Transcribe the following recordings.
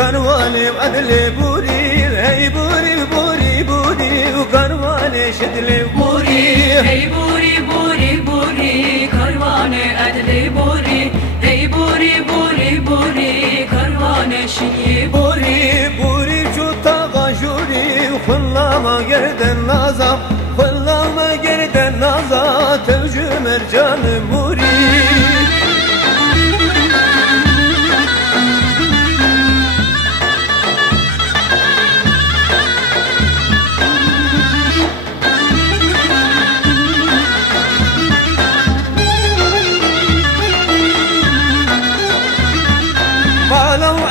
وكرواني وأدلي بوري هي بوري بوري بوري وكرواني شدلي بوري هي بوري بوري بوري كرواني أدلي بوري هي بوري بوري بوري كرواني شني بوري بوري شو تغاجوري وخلا ما قرد النازا خلا ما قرد النازا تلجو مرجان بوري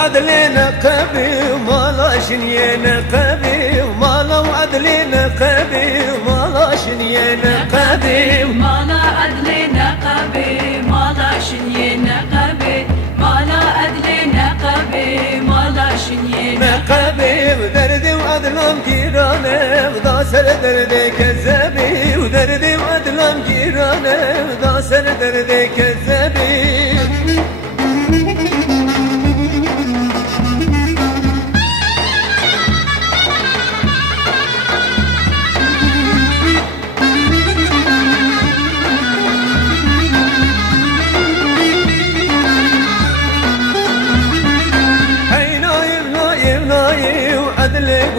عدلنا قبي وما شنينا قبي وما لو عدلنا قبي وما شنينا قبي ما عدلنا قبي ما شنينا قبي ما عدلنا قبي ما شنينا قبي ودردي وعدلم جيرانه ودا سر دردي كذابي ودردي وعدلم جيرانه ودا سر دردي كذابي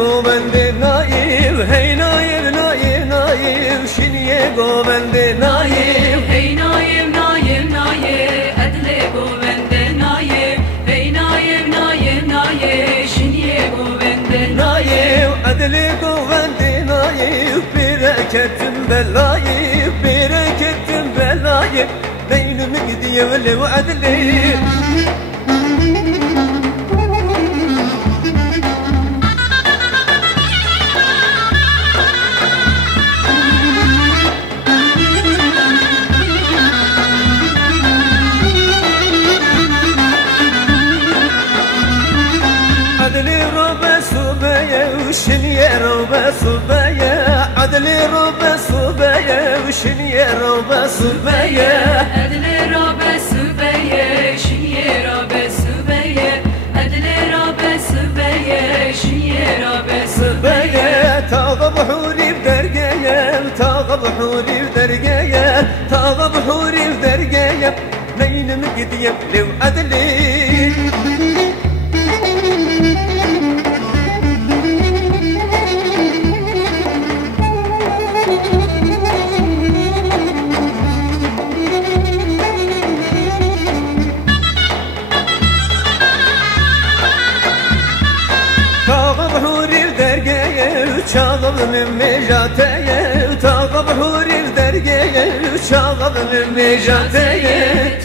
गोवंदे नायब है नायब नायब नायब शिनिये गोवंदे नायब है नायब नायब नायब अदले गोवंदे नायब है नायब नायब नायब शिनिये गोवंदे नायब अदले गोवंदे नायब bereketin belayib bereketin belayib Neynüm gidiyor veli ve adli عدلي ربع صبايا وشنيا ربع صبايا عدلي ربع صبايا وشنيا ربع صبايا عدلي ربع صبايا شنيا ربع صبايا عدلي ربع صبايا شنيا ربع صبايا تغب حوري بدرجايا تغب حوري بدرجايا تغب حوري بدرجايا نين مقديم لو عدلي Çağımın mecateye, tağım hurir dergeye, çağımın mecateye.